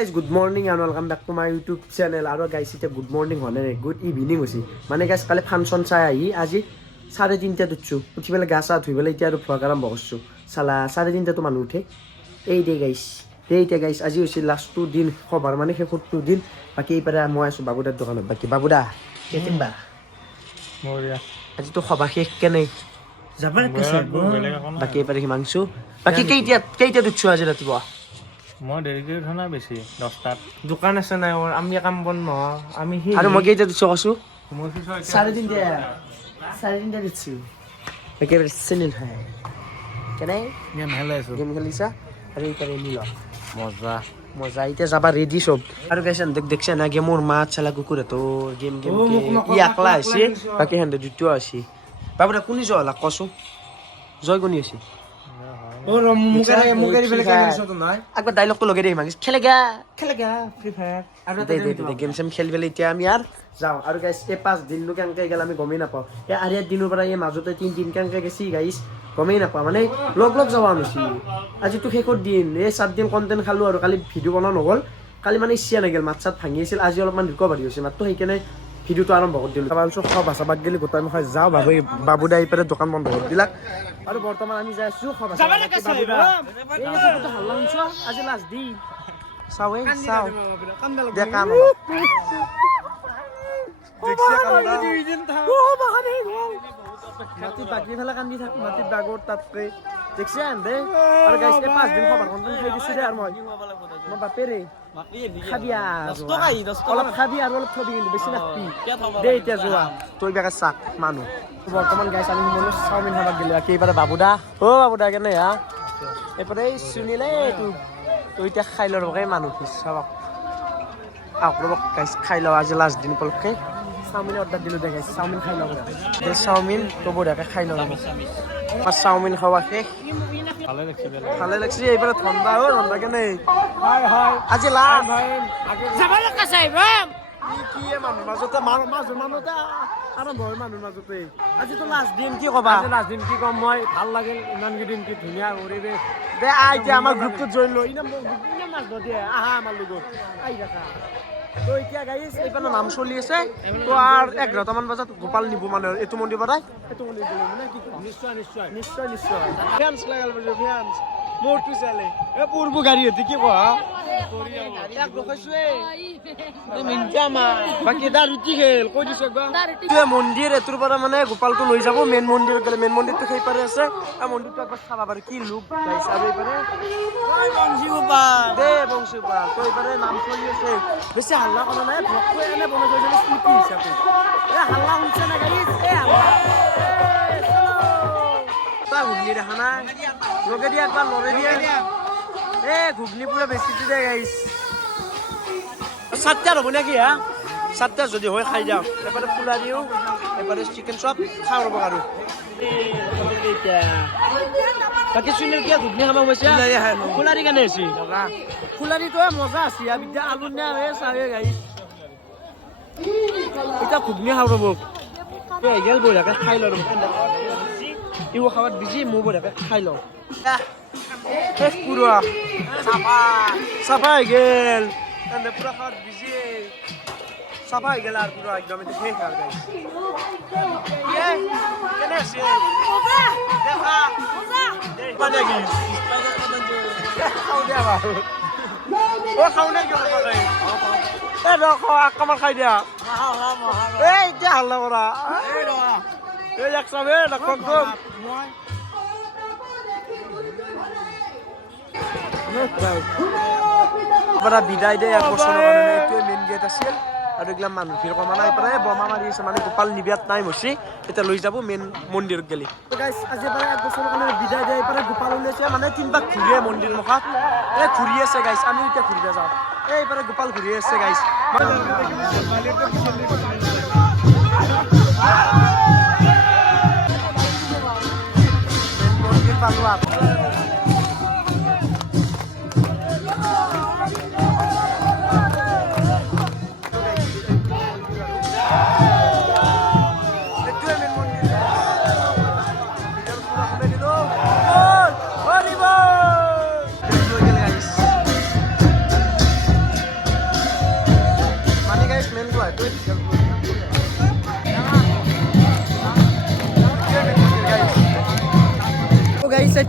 guys good morning and welcome back to my YouTube channel আৰু guys এতিয়া good morning হোৱা নাই good evening হৈছে মানে গাইজ কালি ফাংচন চাই আহি আজি 3:30 উঠছোঁ উঠি পেলাই গা চা ধুই পেলাই এতিয়া আৰু ভ্লগ আৰম্ভ কৰিছোঁ চালা 3:30 মানুহ উঠে এই দে গাইজ এতিয়া গাইজ আজি হৈছে লাষ্টটো দিন সভাৰ মানে শেষৰটো দিন বাকী এইপাৰে মই আছোঁ বাবুদাৰ দোকানত বাকী বাবুদা কেতিয়াবা আজিতো সভা শেষ কেনে যাবা বাকী এইপাৰে হিমাংশু বাকী কেইটাত উঠছোঁ আজি ৰাতিপুৱা মই দেৰিকৈ উঠা নাই বেছি 10টাত দোকান আছে নাই আমি কাম বন নহয় আমি আৰু মই কেইটা দিছোঁ কৈছোঁ 3:30 দিছোঁ একেবাৰে চেনেল হয় কেনে গেম খেলিছা আৰু এইপাৰে নিল মজা এতিয়া যাবা ৰেডি চব আৰু গাইছে দেখছে না গেমৰ মাছ চালা কুকুৰে তো গেম ই একলা আছে বাকী হেন্দে দুটো আছে বাবুৰা কোনি যোৱা লাগ কচোন জয় কোনি আছে একবাৰ ডাইলগটো লগাই দিম খেলেগা ফ্ৰী ফায়াৰ আৰু গেম চেম খেলি পেলাই এতিয়া আমি আৰু যাওঁ আৰু গাইছ এই 5 দিনটো কেনেকৈ গ'ল আমি গমেই নাপাওঁ এই আৰিয়াৰ দিনৰ পৰা এই মাজতে 3 দিন কেনেকৈ গেছি গাইছ গমেই নাপাওঁ মানে লগ যাব আনিছি আজিতো শেষৰ দিন এই 7 দিন কণ্টেণ্ট খালোঁ আৰু কালি ভিডিঅ' বনোৱা নগ'ল কালি মানে ইচ্ছা নাগিল মাত চাত ভাঙি আছিল আজি অলপমান ৰিকভাৰী হৈছে মাত্ৰ সেইকাৰণে ভিডিঅ'টো আৰম্ভ কৰি দিলোঁ তাৰপিছত খোৱা বাচাবাক গেলি গোটাই মই যাওঁ বাবুদা আহি পেলাই দোকান বন্ধ কৰি দিলাক আৰু বৰ্তমান আমি যাই আছোঁ আজি লাষ্ট দি চাওঁ দে কাম মাটিত বাগৰি ফেলে কান্দি থাক মাটিত বাগৰ তাতকৈ দেখছি দে আৰু গাইছ 5 দিন খবৰ কণ্টেণ্ট খাই দিছোঁ দে আৰু মই বাপেৰে খাবি অলপ খাবি আৰু অলপ থবি কিন্তু বেছি নাখবি দে এতিয়া যোৱা তই বেগে চাক মানুহ বৰ্তমান গাইছ আমি মনো চাওমিন খাবাক গেলোঁ এইবাৰে বাবুদা বাবুদা কেনে হা এইপাৰে চুনিলে তই এতিয়া খাই ল ৰ'বকে মানুহ চাবক ৰ'বক গাইছ খাই লওঁ আজি লাষ্ট দিন উপলক্ষে চাওমিন অৰ্ডাৰ দিলোঁ দে গাইছ চাওমিন খাই লওঁ দে চাওমিন তই বঢ়িয়াকৈ খাই লওঁ চাওমিন খাৱা শেষ ভালে লাগছে এইবাৰ ঠাণ্ডা ঠাণ্ডা কেনে আজি লাষ্ট মানুহৰ মাজতে আৰম্ভ হয় মানুহৰ মাজতে আজিতো লাষ্ট দিন কি ক'বা লাষ্ট দিন কি ক'ম মই ভাল লাগিল ইমান কেইদিন কি ধুনীয়া পৰিৱেশ দে এতিয়া আমাৰ গ্ৰুপটোত জইন লৈ মাছ দিয়ে আহা আমাৰ লগত আহি থাকা তো এতিয়া গাইছ এইপিনে নাম চলি আছে তো আৰু 11টামান বজাত গোপাল নিব মানে এইটো মন্দিৰ পৰাই এইটো মন্দিৰ গ'লে মানে কি নিশ্চয় ফেন্স লাগাল বুঝো ফেন্স মোৰটো চালে এ পূৰ্ব গাড়ী হতি কি কোৱা মন্দিৰ এটোৰ পৰা মানে গোপালটো লৈ যাব মেইন মন্দিৰত গ'লে মেইন মন্দিৰটো সেই পাৰে আছে মন্দিৰটো একবাৰ চাবা পাৰে কি লোক গাইছ আৰু এইপাৰে বংশী গোপাল তো এইপাৰে নাম চলি আছে বেছি হাল্লা কৰা নাই ভক্তটো এনে বনাই থৈ দিলে স্মৃতি হিচাপে হাল্লা শুনছে না গাইছ ঘুগনি দেখা নাই লগে দিয়া একবাৰ লগে দিয়া ঘুগনি পুৰা বেছি দে গাইছ 7টা হ'ব নেকি হা 7টা যদি হয় খাই যাওঁ এবাৰে ফুলা দিওঁ এবাৰে চিকেন চপ খাওঁ ৰ'ব আৰু বাকী চুইনৰ কিয় ঘুগনি খাব গৈছে ফুলাৰি কেনে হৈছে ফুলাৰিটো মজা আছে বিদ্যা আলু নে চাহে গাইছ এতিয়া ঘুগনি খাওঁ ৰ'ব গেল বঢ়িয়াকৈ খাই লওঁ ৰ'ব ইও খাবাত বিজি মোৰ বঢ়িয়াকৈ খাই লওঁ শেষ পুৰা চাফা হৈ গেল পুৰা খাবাত বিজি চাফা হৈ গেল আৰু পুৰা একদম এইটো শেষ আৰু গাইছ কেনে আছে খাওঁ নে কামাৰ খাই দিয়া এতিয়া হাল্লা কৰা এক চাবে বিদায় দে এক বছৰৰ কাৰণে এইটোৱে মেইন গেট আছিল আৰু এইগিলা মানুহ ভিৰ কমা নাই প্ৰায় বোমা মাৰি আছে মানে গোপাল নিবিয়াত টাইম হৈছে এতিয়া লৈ যাব মেইন মন্দিৰত গেলি আজি পৰা এক বছৰৰ কাৰণে বিদায় দিয়ে এইপাৰে গোপাল ওলাইছে মানে 3 ঘূৰিয়ে মন্দিৰ মুখত ঘূৰি আছে গাইছ আমিও এতিয়া ঘূৰিব যাওঁ এইপাৰে গোপাল ঘূৰি আছে গাইছ মন্দিৰ পালোঁ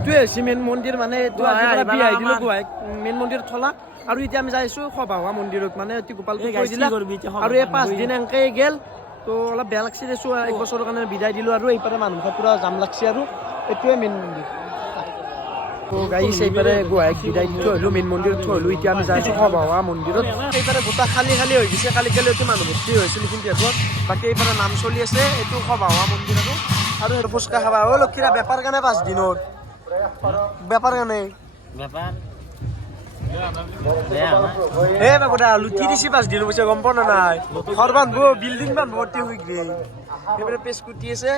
এইটোৱে হৈছে মেইন মন্দিৰ মানে এইটো আজি পৰা বিয়াই দিলোঁ গুৱাহাটীত মেইন মন্দিৰত থলা আৰু এতিয়া আমি যাই আছোঁ সভা হোৱা মন্দিৰত মানে অতি গোপালটো কৈ দিলা আৰু এই 5 দিন এনেকে গেল তো অলপ বেয়া লাগছে দেছো এক বছৰৰ কাৰণে বিদায় দিলোঁ আৰু এইপাৰে মানুহ পুৰা জাম লাগছে আৰু এইটোৱে মেইন মন্দিৰ তো গাইছ এইপাৰে গুৱাহাটীত বিদায় দি থৈ আহিলোঁ মেইন মন্দিৰত থৈ আহিলোঁ এতিয়া আমি যাই আছোঁ সভা হোৱা মন্দিৰত এইপাৰে গোটা খালী হৈ গৈছে কালি অতি মানুহ ভৰ্তি হৈছিল কিন্তু এখন বাকী এইপাৰে নাম চলি আছে এইটো সভা হোৱা মন্দিৰ আৰু সেইটো ফুচকা খাবা অ' লক্ষীৰা বেপাৰ কাৰণে 5 দিনৰ বেপাৰ কাৰণে এ বাবুদা লুটি দিছি 5 দিনৰ পিছত গম পোৱা নাই ঘৰ বান্ধব বিল্ডিং বান্ধব ভৰ্তি হৈ গেল এইবাৰে পেজ কুটি আছে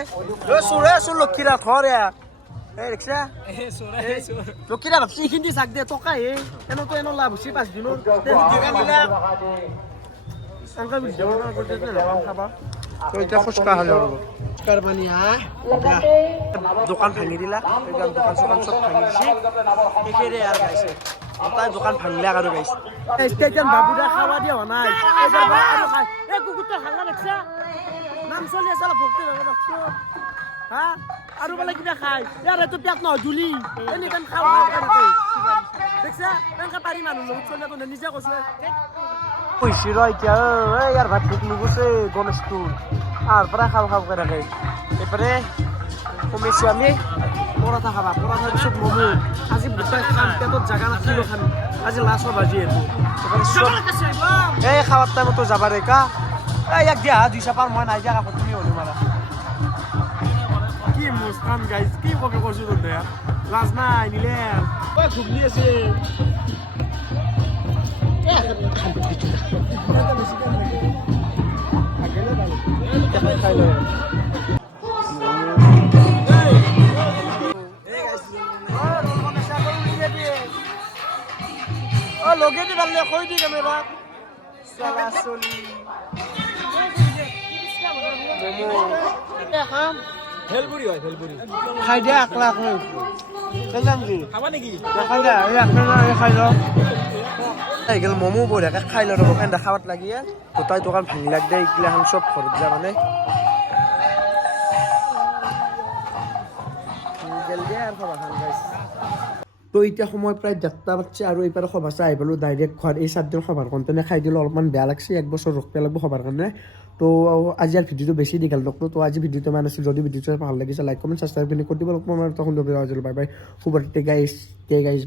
চোৰ লক্ষীৰা ঘৰ এই দেখছা লক্ষীৰা ভাবছি এইখিনি চাক দে টকা হে এনেতো এনে লাভ হৈছে 5 দিনৰ খাবা তো এতিয়া ফুচকা খালো ফুচকাৰ পানী দোকান ভাঙি দিলা দোকান চোকান চব ভাঙি দিছি সেইখিনি আৰু গাইছে তাই দোকান ভাঙিলাক আৰু গাইছে ষ্টেডিয়াম বাবুদা খাৱা দিয়া হোৱা নাই আৰু খাই এই কুকুৰটো হাল্লা দেখছা নাম চলি আছে অলপ ভক্তি যাব ৰাখছো হা আৰু বোলে কিবা খাই ইয়াৰ এইটো পেট নহয় ধুলি এনি টাইম খাওঁ দেখছা তেনেকৈ পাৰি মানুহ লগত চলি আকৌ নিজে কৈছে কৈছি ৰ এতিয়া ইয়াৰ ভাত ভোক নুগুছে গণেশটো আৰ পৰা খাওঁ কৰি থাকে এইপাৰে কমিছোঁ আমি পৰঠা খাবা পৰঠাৰ পিছত ম'মো আজি গোটাই খাম পেটত জাগা নাছিল খাম আজি লাষ্ট বাজি এইটো এই খাৱাৰ টাইমতো যাবা ৰে কা ইয়াক দিয়া 2 চাপাৰ মই নাই দিয়া কাপত তুমি হ'লো মাৰা কি মুস্কান গাইজ কি কবি কৈছোঁ তোৰ দে লাজ নাই নিলে ঘুগনি আছে খাই লয় লগে দি ভাল কৈ দি কেমেৰা চলা চলি ভেলপুৰি হয় ভেলপুৰি খাই দিয়া 1 লাখ খাবা নেকি খাই দিয়া খাই ল গেল ম'মো বঢ়িয়াকে খাই ল ৰ'ব খাই খাবাত লাগি গোটাই দোকান ভাঙি লাগ দে এইগিলাখান চব ঘৰত যা মানে তো এতিয়া সময় প্ৰায় 1:30 বাজছে আৰু এইপাৰে সভা চাই আহি পালোঁ ডাইৰেক্ট ঘৰত এই 4 দিন সভাৰ কণ্টেনে খাই দিলোঁ অলপমান বেয়া লাগছে 1 বছৰ ৰখিব লাগিব সভাৰ কাৰণে তো আজি আৰু ভিডিঅ'টো বেছি দীঘল নকৰোঁ তো আজি ভিডিঅ'টো ইমান আছিল যদি ভিডিঅ'টো ভাল লাগিছে লাইক কমেণ্ট ছাবস্ক্ৰাইব কৰি দিব তখন বাই বাই শুভৰাত্ৰি গাইজ